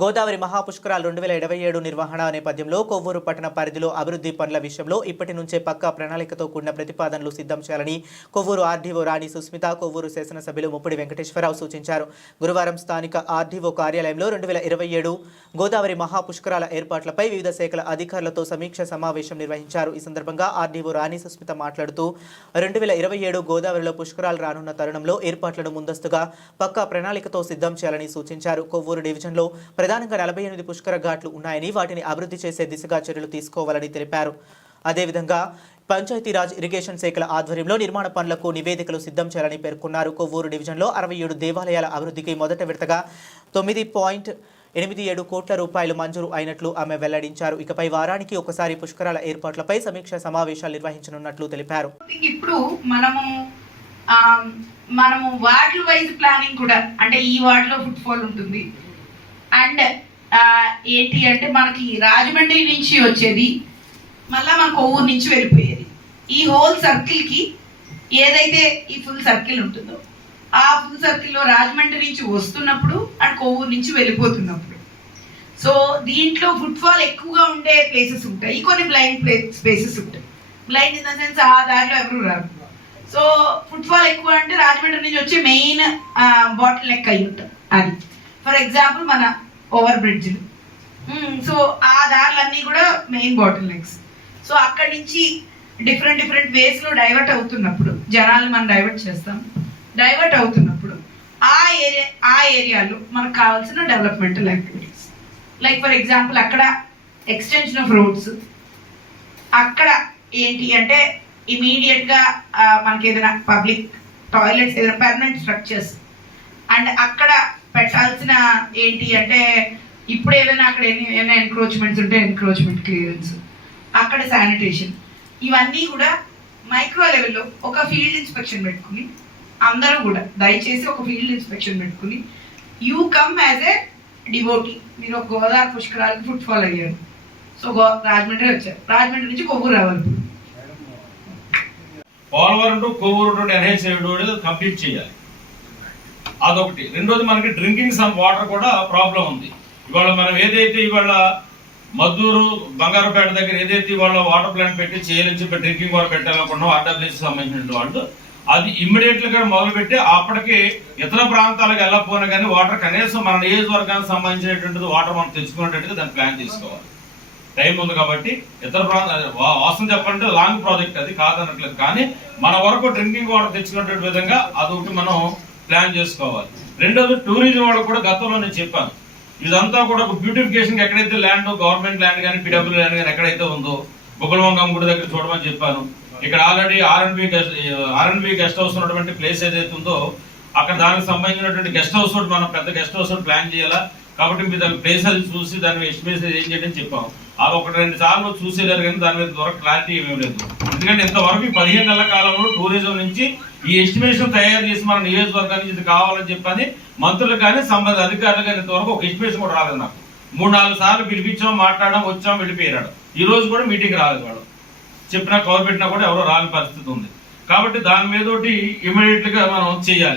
గోదావరి మహాపుష్కరాలు రెండు వేల ఇరవై ఏడు నిర్వహణ నేపథ్యంలో కొవ్వూరు పట్టణ పరిధిలో అభివృద్ధి పనుల విషయంలో ఇప్పటి నుంచే పక్కా ప్రణాళికతో కూడిన ప్రతిపాదనలు సిద్ధం చేయాలని కొవ్వూరు ఆర్డీఓ రాణి సుస్మిత కొవ్వూరు శాసనసభ్యులు ముప్పిడి వెంకటేశ్వరరావు సూచించారు. గురువారం స్థానిక ఆర్డీఓ కార్యాలయంలో రెండు వేల ఇరవై ఏడు గోదావరి మహాపుష్కరాల ఏర్పాట్లపై వివిధ శాఖల అధికారులతో సమీక్ష సమావేశం నిర్వహించారు. ఈ సందర్భంగా ఆర్డీఓ రాణి సుస్మిత మాట్లాడుతూ రెండు వేల ఇరవై ఏడు గోదావరిలో పుష్కరాలు రానున్న తరుణంలో ఏర్పాట్లను ముందస్తుగా పక్కా ప్రణాళికతో సిద్ధం చేయాలని సూచించారు. కొవ్వూరు డివిజన్లో ప్రధానంగా నలభై ఎనిమిది పుష్కర ఘాట్లు ఉన్నాయని వాటిని అభివృద్ధి చేసే దిశగా చర్యలు తీసుకోవాలని తెలిపారు. అదేవిధంగా పంచాయతీరాజ్ ఇరిగేషన్ శాఖల ఆధ్వర్యంలో నిర్మాణ పనులకు నివేదికలు సిద్ధం చేయాలని పేర్కొన్నారు. కొవ్వూరు డివిజన్లో అరవై ఏడు దేవాలయాల అభివృద్ధికి మొదట విడతగా తొమ్మిది పాయింట్ ఎనిమిది ఏడు కోట్ల రూపాయలు మంజూరు అయినట్లు ఆమె వెల్లడించారు. ఇకపై వారానికి ఒకసారి పుష్కరాల ఏర్పాట్లపై సమీక్ష సమావేశాలు నిర్వహించనున్నట్లు తెలిపారు. ఇప్పుడు మనము మనము వార్డు వైజ్ ప్లానింగ్ కూడా అంటే ఈ వార్డులో ఫుట్ ఫాల్ ఉంటుంది అండ్ uh, ఏంటి అంటే మనకి రాజమండ్రి నుంచి వచ్చేది మళ్ళా మన కొవ్వూరు నుంచి వెళ్ళిపోయేది. ఈ హోల్ సర్కిల్కి ఏదైతే ఈ ఫుల్ సర్కిల్ ఉంటుందో ఆ ఫుల్ సర్కిల్లో రాజమండ్రి నుంచి వస్తున్నప్పుడు అండ్ కొవ్వూరు నుంచి వెళ్ళిపోతున్నప్పుడు. సో దీంట్లో ఫుట్ఫాల్ ఎక్కువగా ఉండే ప్లేసెస్ ఉంటాయి. కొన్ని బ్లైండ్ ప్లేస్ ప్లేసెస్ ఉంటాయి. బ్లైండ్ ఇన్ ద సెన్స్ ఆ దారిలో ఎవరు రారు. సో ఫుట్ఫాల్ ఎక్కువ అంటే రాజమండ్రి నుంచి వచ్చే మెయిన్ బాటిల్ నెక్ అయి ఉంటుంది అది. ఫర్ ఎగ్జాంపుల్ మన ఓవర్ బ్రిడ్జ్లు. సో ఆ దారులన్నీ కూడా మెయిన్ బాటిల్ నెక్స్ సో అక్కడి నుంచి డిఫరెంట్ డిఫరెంట్ వేస్లో డైవర్ట్ అవుతున్నప్పుడు జనాలను మనం డైవర్ట్ చేస్తాం. డైవర్ట్ అవుతున్నప్పుడు ఆ ఏరియా ఆ ఏరియాలో మనకు కావాల్సిన developmental activities. Like for example అక్కడ ఎక్స్టెన్షన్ ఆఫ్ రోడ్స్. అక్కడ ఏంటి అంటే ఇమీడియట్గా ఆ, మనకి ఏదైనా పబ్లిక్ టాయిలెట్స్ ఏదైనా పర్మనెంట్ స్ట్రక్చర్స్ అండ్ అక్కడ కావాల్సిన ఏంటి అంటే ఇప్పుడు ఏదైనా అక్కడ ఎన్ని- ఏమైనా ఎన్క్రోచ్మెంట్స్ ఉంటే ఎన్క్రోచ్మెంట్ క్లియరెన్స్ అక్కడ శానిటేషన్ ఇవన్నీ కూడా మైక్రో లెవెల్లో ఒక ఫీల్డ్ ఇన్స్పెక్షన్ పెట్టుకుని అందరూ కూడా దయచేసి ఒక ఫీల్డ్ ఇన్స్పెక్షన్ పెట్టుకుని you come as a devotee మీరు ఒక గోదావరి పుష్కరాలకు ఫుట్ ఫాల్ అయ్యారు. సో గో రాజమండ్రి వచ్చారు. రాజమండ్రి నుంచి కొవ్వూరు రావాలి. Polavaram to Kovvur to NH complete చేయాలి. అదొకటి. రెండోది మనకి డ్రింకింగ్ సమ్ వాటర్ కూడా ప్రాబ్లం ఉంది. ఇవాళ మనం ఏదైతే ఇవాళ మద్దూరు బంగారుపేట దగ్గర ఏదైతే ఇవాళ వాటర్ ప్లాంట్ పెట్టి చేయాలని చెప్పి డ్రింకింగ్ వాటర్ పెట్టాలనుకున్నాం ఆర్డబ్ల్యూసీ సంబంధించిన వాళ్ళు అది ఇమ్మీడియట్గా మొదలుపెట్టి అప్పటికి ఇతర ప్రాంతాలకు వెళ్ళకపోయినా కానీ వాటర్ కనీసం మన నియోజకవర్గానికి సంబంధించినటువంటిది వాటర్ మనం తెచ్చుకునేటట్టుగా దాన్ని ప్లాన్ చేసుకోవాలి టైం ఉంది కాబట్టి ఇతర ప్రాంతం వాస్తవం చెప్పాలంటే లాంగ్ ప్రాజెక్ట్ అది కాదనట్లేదు. కానీ మన వరకు డ్రింకింగ్ వాటర్ తెచ్చుకునే విధంగా అదొకటి మనం ప్లాన్ చేసుకోవాలి. రెండోది టూరిజం వాళ్ళకు కూడా గతంలో నేను చెప్పాను. ఇదంతా కూడా ఒక బ్యూటిఫికేషన్ ఎక్కడైతే ల్యాండ్ గవర్నమెంట్ ల్యాండ్ కానీ పిడబ్ల్యూ ల్యాండ్ కానీ ఎక్కడైతే ఉందో బుబ్బలవంగం గుడి దగ్గర చూడమని చెప్పాను. ఇక్కడ already RNB RNB guest house ఉన్నటువంటి ప్లేస్ ఏదైతే ఉందో అక్కడ దానికి సంబంధించినటువంటి గెస్ట్ హౌస్ ఒకటి మనం పెద్ద గెస్ట్ హౌస్ ఒకటి ప్లాన్ చేయాలా? కాబట్టి మీ దాని ప్లేస్ అది చూసి దాని ఎస్టిమేషన్ ఏం చేయడం చెప్పాం అది ఒకటి రెండు సార్లు చూసేలేరు కానీ దాని మీద త్వరగా క్లారిటీ ఏమీ లేదు. ఎందుకంటే ఇంతవరకు ఈ పదిహేను నెలల కాలంలో టూరిజం నుంచి ఈ ఎస్టిమేషన్ తయారు చేసి మన నియోజకవర్గానికి ఇది కావాలని చెప్పని మంత్రులు కానీ సంబంధిత అధికారులు కానీ ఇంతవరకు ఒక ఎస్టిమేషన్ కూడా రాలేదు నాకు. మూడు నాలుగు సార్లు పిలిపించాం మాట్లాడడం వచ్చాం వెళ్ళిపోయినాడు. ఈ రోజు కూడా మీటింగ్ రాలేదు వాడు. చెప్పినా కవర్ పెట్టినా కూడా ఎవరో రాని పరిస్థితి ఉంది. కాబట్టి దాని మీద ఒకటి ఇమీడియట్ మనం చేయాలి.